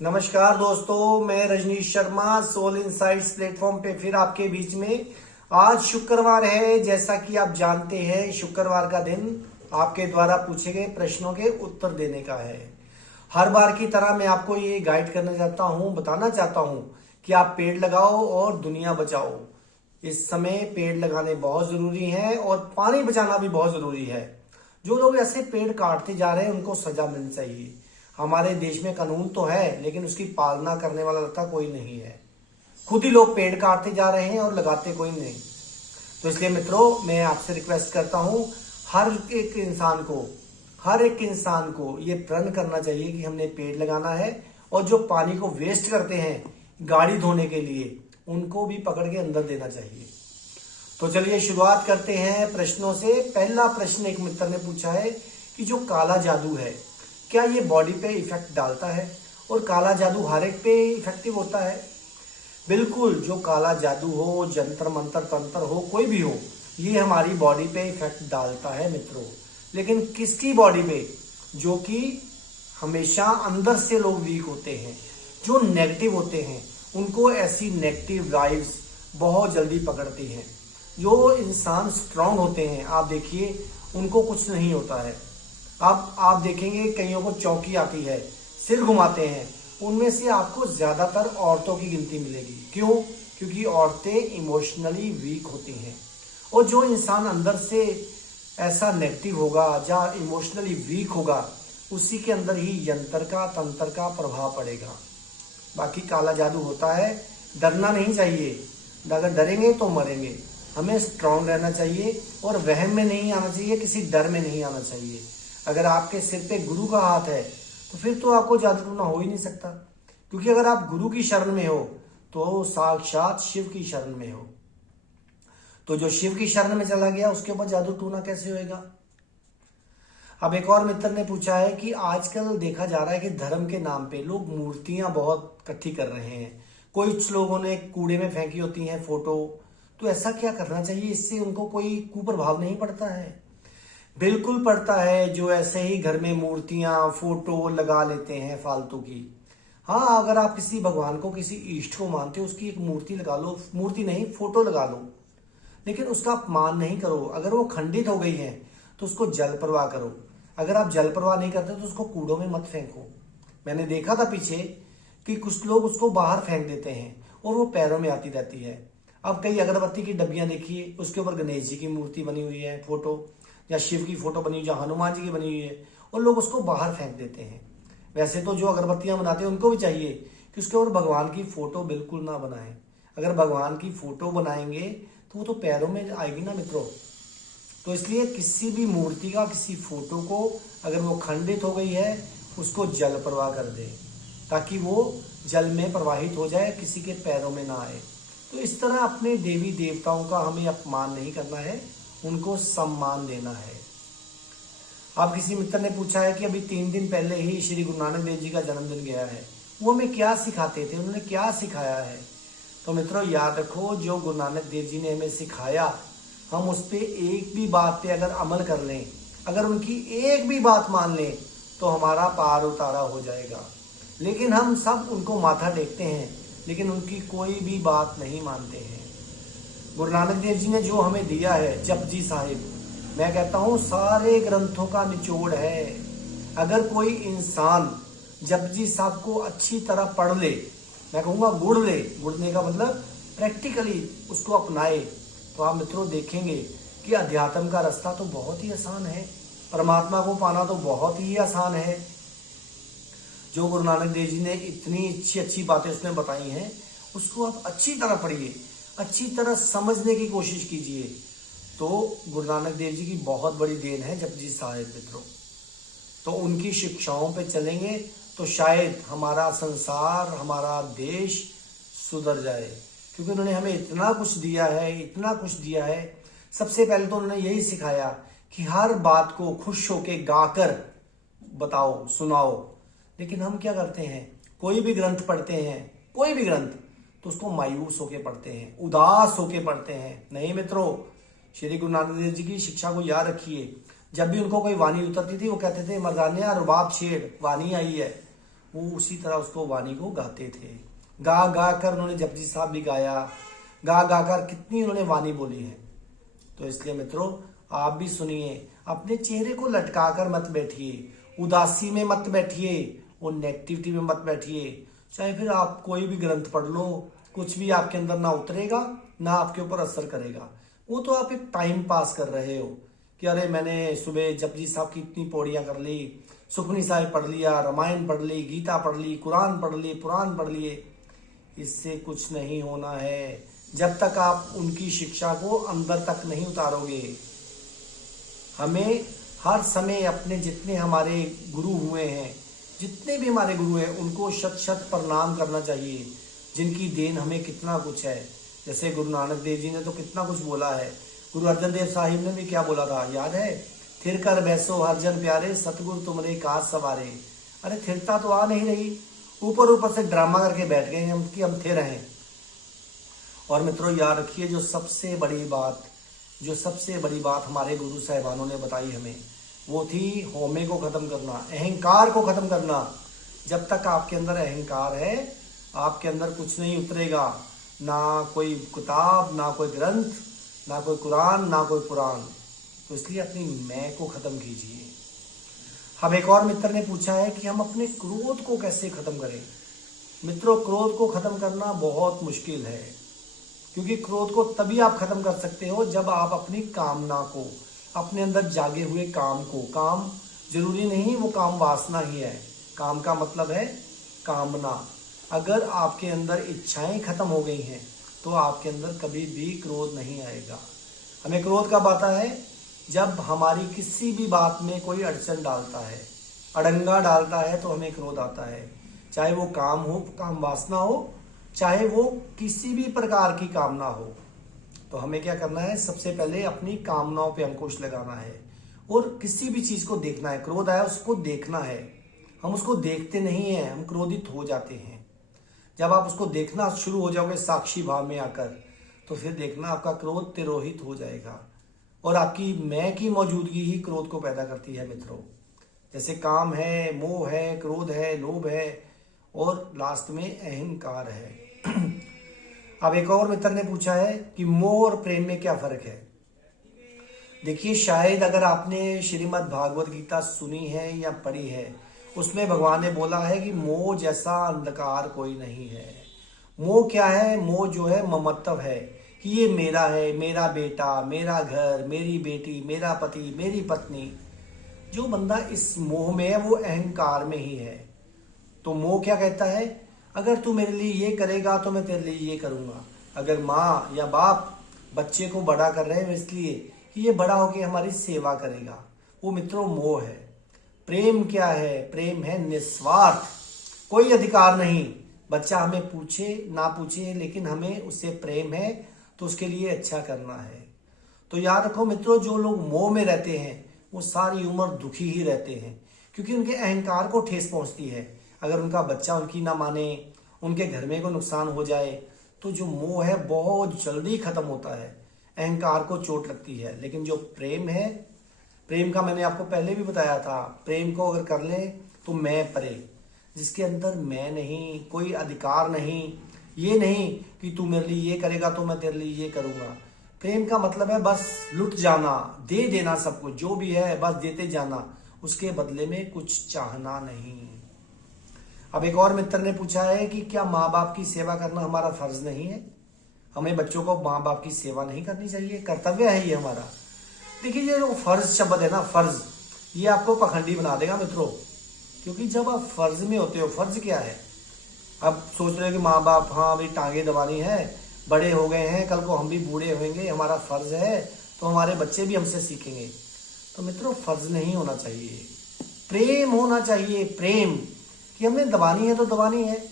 नमस्कार दोस्तों, मैं Rajneesh Sharma soul insights platform पे फिर आपके बीच में। आज शुक्रवार है, जैसा कि आप जानते हैं शुक्रवार का दिन आपके द्वारा पूछे गए प्रश्नों के उत्तर देने का है। हर बार की तरह मैं आपको ये गाइड करना चाहता हूँ, बताना चाहता हूँ कि आप पेड़ लगाओ और दुनिया बचाओ। इस समय पेड़ लगाने बहुत जरूरी है और पानी बचाना भी बहुत जरूरी है। जो लोग ऐसे पेड़ काटते जा रहे हैं उनको सजा मिलनी चाहिए। हमारे देश में कानून तो है लेकिन उसकी पालना करने वाला लगता कोई नहीं है। खुद ही लोग पेड़ काटते जा रहे हैं और लगाते कोई नहीं। तो इसलिए मित्रों, मैं आपसे रिक्वेस्ट करता हूं, हर एक इंसान को ये प्रण करना चाहिए कि हमने पेड़ लगाना है। और जो पानी को वेस्ट करते हैं गाड़ी धोने के लिए, उनको भी पकड़ के अंदर देना चाहिए। तो चलिए शुरुआत करते हैं प्रश्नों से। पहला प्रश्न एक मित्र ने पूछा है कि जो काला जादू है क्या ये बॉडी पे इफेक्ट डालता है, और काला जादू हर एक पे इफेक्टिव होता है? बिल्कुल, जो काला जादू हो, जंतर मंतर तंत्र हो, कोई भी हो, ये हमारी बॉडी पे इफेक्ट डालता है मित्रों। लेकिन किसकी बॉडी पे? जो कि हमेशा अंदर से लोग वीक होते हैं, जो नेगेटिव होते हैं, उनको ऐसी नेगेटिव वाइब्स बहुत जल्दी पकड़ती हैं। जो इंसान स्ट्रांग होते हैं, आप देखिए उनको कुछ नहीं होता है। अब आप देखेंगे कईयों को चौंकी आती है, सिर घुमाते हैं, उनमें से आपको ज्यादातर औरतों की गिनती मिलेगी। क्यों? क्योंकि औरतें इमोशनली वीक होती हैं। और जो इंसान अंदर से ऐसा नेगेटिव होगा, या इमोशनली वीक होगा, उसी के अंदर ही यंत्र का तंत्र का प्रभाव पड़ेगा। बाकी काला जादू होता है, डरना नहीं चाहिए। अगर डरेंगे तो मरेंगे। हमें स्ट्रांग रहना चाहिए और वहम में नहीं आना चाहिए, किसी डर में नहीं आना चाहिए। अगर आपके सिर पे गुरु का हाथ है तो फिर तो आपको जादू टूना हो ही नहीं सकता, क्योंकि अगर आप गुरु की शरण में हो तो साक्षात शिव की शरण में हो। तो जो शिव की शरण में चला गया उसके ऊपर जादू टूना कैसे होएगा? अब एक और मित्र ने पूछा है कि आजकल देखा जा रहा है कि धर्म के नाम पे लोग मूर्तियां बहुत इकट्ठी कर रहे हैं। कुछ लोगों ने कूड़े में फेंकी होती हैं फोटो। तो ऐसा क्या करना चाहिए? इससे उनको कोई कुप्रभाव नहीं पड़ता है? बिल्कुल पड़ता है। जो ऐसे ही घर में मूर्तियां फोटो लगा लेते हैं फालतू की। हाँ, अगर आप किसी भगवान को, किसी इष्ट को मानते हो, उसकी एक मूर्ति लगा लो, मूर्ति नहीं फोटो लगा लो, लेकिन उसका अपमान नहीं करो। अगर वो खंडित हो गई है तो उसको जल प्रवाह करो। अगर आप जल प्रवाह नहीं करते तो उसको कूड़ों में मत फेंको। मैंने देखा था पीछे कि कुछ लोग उसको बाहर फेंक देते हैं और वो पैरों में आती रहती है। अब कई अगरबत्ती की डब्बियां देखिए, उसके ऊपर गणेश जी की मूर्ति बनी हुई है फोटो, या शिव की फोटो बनी हुई, या हनुमान जी की बनी हुई है, और लोग उसको बाहर फेंक देते हैं। वैसे तो जो अगरबत्तियां बनाते हैं उनको भी चाहिए कि उसके ऊपर भगवान की फोटो बिल्कुल ना बनाएं। अगर भगवान की फोटो बनाएंगे तो वो तो पैरों में आएगी ना मित्रों। तो इसलिए किसी भी मूर्ति का, किसी फोटो को अगर वो खंडित हो गई है उसको जल प्रवाह कर दे, ताकि वो जल में प्रवाहित हो जाए, किसी के पैरों में ना आए। तो इस तरह अपने देवी देवताओं का हमें अपमान नहीं करना है, उनको सम्मान देना है। अब किसी मित्र ने पूछा है कि अभी 3 दिन पहले ही श्री गुरु नानक देव जी का जन्मदिन गया है, वो हमें क्या सिखाते थे, उन्होंने क्या सिखाया है? तो मित्रों याद रखो, जो गुरु नानक देव जी ने हमें सिखाया, हम उस पर एक भी बात पे अगर अमल कर लें, अगर उनकी एक भी बात मान लें, तो हमारा पार उतारा हो जाएगा। लेकिन हम सब उनको माथा टेकते हैं, लेकिन उनकी कोई भी बात नहीं मानते हैं। गुरु नानक देव जी ने जो हमें दिया है जपजी साहिब, मैं कहता हूं सारे ग्रंथों का निचोड़ है। अगर कोई इंसान जपजी साहब को अच्छी तरह पढ़ ले, मैं कहूंगा गुड़ने का मतलब प्रैक्टिकली उसको अपनाए, तो आप मित्रों देखेंगे कि अध्यात्म का रास्ता तो बहुत ही आसान है, परमात्मा को पाना तो बहुत ही आसान है। जो गुरु नानक देव जी ने इतनी अच्छी अच्छी बातें उसमें बताई हैं, उसको आप अच्छी तरह पढ़िए, अच्छी तरह समझने की कोशिश कीजिए। तो गुरु नानक देव जी की बहुत बड़ी देन है जपजी साहिब मित्रों। तो उनकी शिक्षाओं पे चलेंगे तो शायद हमारा संसार, हमारा देश सुधर जाए, क्योंकि उन्होंने हमें इतना कुछ दिया है, इतना कुछ दिया है। सबसे पहले तो उन्होंने यही सिखाया कि हर बात को खुश होके गाकर बताओ, सुनाओ। लेकिन हम क्या करते हैं, कोई भी ग्रंथ पढ़ते हैं, कोई भी ग्रंथ, तो उसको मायूस होके पढ़ते हैं, उदास होके पढ़ते हैं। नहीं मित्रों, श्री गुरु नानक देव जी की शिक्षा को याद रखिए। जब भी उनको कोई वाणी उतरती थी वो कहते थे, मर्दानिया रुबाब छेड़ वाणी आई है। वो उसी तरह उसको वाणी को गाते थे। गा गा कर उन्होंने जपजी साहब भी गाया, गा गा कर कितनी उन्होंने वाणी बोली है। तो इसलिए मित्रों आप भी सुनिए, अपने चेहरे को लटका कर मत बैठिए, उदासी में मत बैठिए और नेगेटिविटी में मत बैठिए। चाहे फिर आप कोई भी ग्रंथ पढ़ लो, कुछ भी आपके अंदर ना उतरेगा, ना आपके ऊपर असर करेगा। वो तो आप एक टाइम पास कर रहे हो कि अरे मैंने सुबह जपजी साहब की इतनी पौड़ियां कर ली, सुखमनी साहिब पढ़ लिया, रामायण पढ़ ली, गीता पढ़ ली, कुरान पढ़ ली, पुराण पढ़ लिए। इससे कुछ नहीं होना है जब तक आप उनकी शिक्षा को अंदर तक नहीं उतारोगे। हमें हर समय अपने जितने हमारे गुरु हुए हैं, जितने भी हमारे गुरु हैं, उनको शत शत प्रणाम करना चाहिए, जिनकी देन हमें कितना कुछ है। जैसे गुरु नानक देव जी ने तो कितना कुछ बोला है, गुरु अर्जन देव साहिब ने भी क्या बोला था याद है, थिर कर बैसो हर जन प्यारे, सतगुरु तुमरे काज सवारे। अरे थिरता तो आ नहीं रही, ऊपर ऊपर से ड्रामा करके बैठ गए हम कि हम थिर हैं। और मित्रों याद रखिए, जो सबसे बड़ी बात हमारे गुरु साहिबानों ने बताई हमें, वो थी होमे को खत्म करना, अहंकार को खत्म करना। जब तक आपके अंदर अहंकार है, आपके अंदर कुछ नहीं उतरेगा, ना कोई किताब, ना कोई ग्रंथ, ना कोई कुरान, ना कोई पुराण। तो इसलिए अपनी मैं को खत्म कीजिए। अब एक और मित्र ने पूछा है कि हम अपने क्रोध को कैसे खत्म करें। मित्रों क्रोध को खत्म करना बहुत मुश्किल है, क्योंकि क्रोध को तभी आप खत्म कर सकते हो जब आप अपनी कामना को, अपने अंदर जागे हुए काम को, काम जरूरी नहीं वो काम वासना ही है, काम का मतलब है कामना। अगर आपके अंदर इच्छाएं खत्म हो गई हैं तो आपके अंदर कभी भी क्रोध नहीं आएगा। हमें क्रोध कब आता है, जब हमारी किसी भी बात में कोई अड़चन डालता है, अड़ंगा डालता है, तो हमें क्रोध आता है। चाहे वो काम हो, काम वासना हो, चाहे वो किसी भी प्रकार की कामना हो। तो हमें क्या करना है, सबसे पहले अपनी कामनाओं पे अंकुश लगाना है और किसी भी चीज को देखना है। क्रोध आया उसको देखना है, हम उसको देखते नहीं है, हम क्रोधित हो जाते हैं। जब आप उसको देखना शुरू हो जाओगे साक्षी भाव में आकर, तो फिर देखना आपका क्रोध तिरोहित हो जाएगा। और आपकी मैं की मौजूदगी ही क्रोध को पैदा करती है मित्रों। जैसे काम है, मोह है, क्रोध है, लोभ है और लास्ट में अहंकार है। अब एक और मित्र ने पूछा है कि मोह और प्रेम में क्या फर्क है। देखिए, शायद अगर आपने श्रीमद् भागवत गीता सुनी है या पढ़ी है, उसमें भगवान ने बोला है कि मोह जैसा अंधकार कोई नहीं है। मोह क्या है, मोह जो है ममत्व है कि ये मेरा है, मेरा बेटा, मेरा घर, मेरी बेटी, मेरा पति, मेरी पत्नी। जो बंदा इस मोह में है वो अहंकार में ही है। तो मोह क्या कहता है, अगर तू मेरे लिए ये करेगा तो मैं तेरे लिए ये करूंगा। अगर माँ या बाप बच्चे को बड़ा कर रहे हैं इसलिए कि ये बड़ा होकर हमारी सेवा करेगा, वो मित्रों मोह है। प्रेम क्या है, प्रेम है निस्वार्थ, कोई अधिकार नहीं। बच्चा हमें पूछे ना पूछे, लेकिन हमें उससे प्रेम है तो उसके लिए अच्छा करना है। तो याद रखो मित्रों, जो लोग मोह में रहते हैं वो सारी उम्र दुखी ही रहते हैं, क्योंकि उनके अहंकार को ठेस पहुंचती है। अगर उनका बच्चा उनकी ना माने, उनके घर में को नुकसान हो जाए, तो जो मोह है बहुत जल्दी खत्म होता है, अहंकार को चोट लगती है। लेकिन जो प्रेम है, प्रेम का मैंने आपको पहले भी बताया था, प्रेम को अगर कर ले तो मैं परे, जिसके अंदर मैं नहीं, कोई अधिकार नहीं, ये नहीं कि तू मेरे लिए ये करेगा तो मैं तेरे लिए ये करूंगा। प्रेम का मतलब है बस लुट जाना, दे देना, सब कुछ जो भी है बस देते जाना, उसके बदले में कुछ चाहना नहीं। अब एक और मित्र ने पूछा है कि क्या माँ बाप की सेवा करना हमारा फर्ज नहीं है। हमें बच्चों को माँ बाप की सेवा नहीं करनी चाहिए, कर्तव्य है ये हमारा। देखिए, ये जो फर्ज शब्द है ना, फर्ज, ये आपको पखंडी बना देगा मित्रों। क्योंकि जब आप फर्ज में होते हो, फर्ज क्या है, अब सोच रहे हो कि माँ बाप हाँ भाई टांगे दबानी है, बड़े हो गए हैं, कल को हम भी बूढ़े होंगे, हमारा फर्ज है तो हमारे बच्चे भी हमसे सीखेंगे। तो मित्रों फर्ज नहीं होना चाहिए, प्रेम होना चाहिए। प्रेम कि हमने दबानी है तो दबानी है।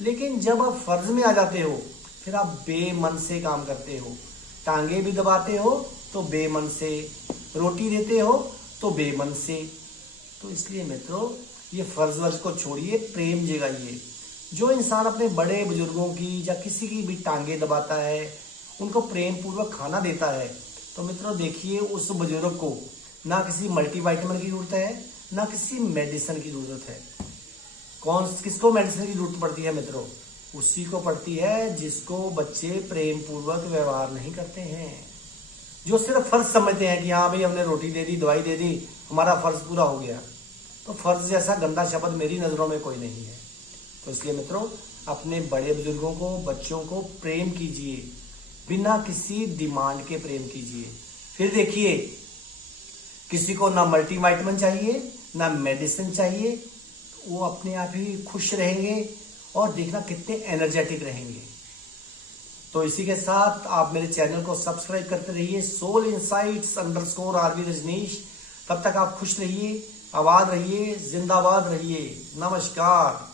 लेकिन जब आप फर्ज में आ जाते हो, फिर आप बेमन से काम करते हो, टांगे भी दबाते हो तो बेमन से, रोटी देते हो तो बेमन से। तो इसलिए मित्रों ये फर्ज वर्ज को छोड़िए, प्रेम जगाइए। जो इंसान अपने बड़े बुजुर्गों की या किसी की भी टांगे दबाता है, उनको प्रेम पूर्वक खाना देता है, तो मित्रों देखिए उस बुजुर्ग को ना किसी मल्टीविटामिन की जरूरत है, ना किसी मेडिसिन की जरूरत है। किसको मेडिसिन की जरूरत पड़ती है मित्रों? उसी को पड़ती है जिसको बच्चे प्रेम पूर्वक व्यवहार नहीं करते हैं, जो सिर्फ फर्ज समझते हैं कि हाँ भाई हमने रोटी दे दी, दवाई दे दी, हमारा फर्ज पूरा हो गया। तो फर्ज जैसा गंदा शब्द मेरी नजरों में कोई नहीं है। तो इसलिए मित्रों, अपने बड़े बुजुर्गों को, बच्चों को प्रेम कीजिए, बिना किसी डिमांड के प्रेम कीजिए। फिर देखिए, किसी को ना मल्टीविटामिन चाहिए, ना मेडिसिन चाहिए, वो अपने आप ही खुश रहेंगे और देखना कितने एनर्जेटिक रहेंगे। तो इसी के साथ आप मेरे चैनल को सब्सक्राइब करते रहिए, सोल इनसाइट्स _RV रजनीश। तब तक आप खुश रहिए, आबाद रहिए, जिंदाबाद रहिए। नमस्कार।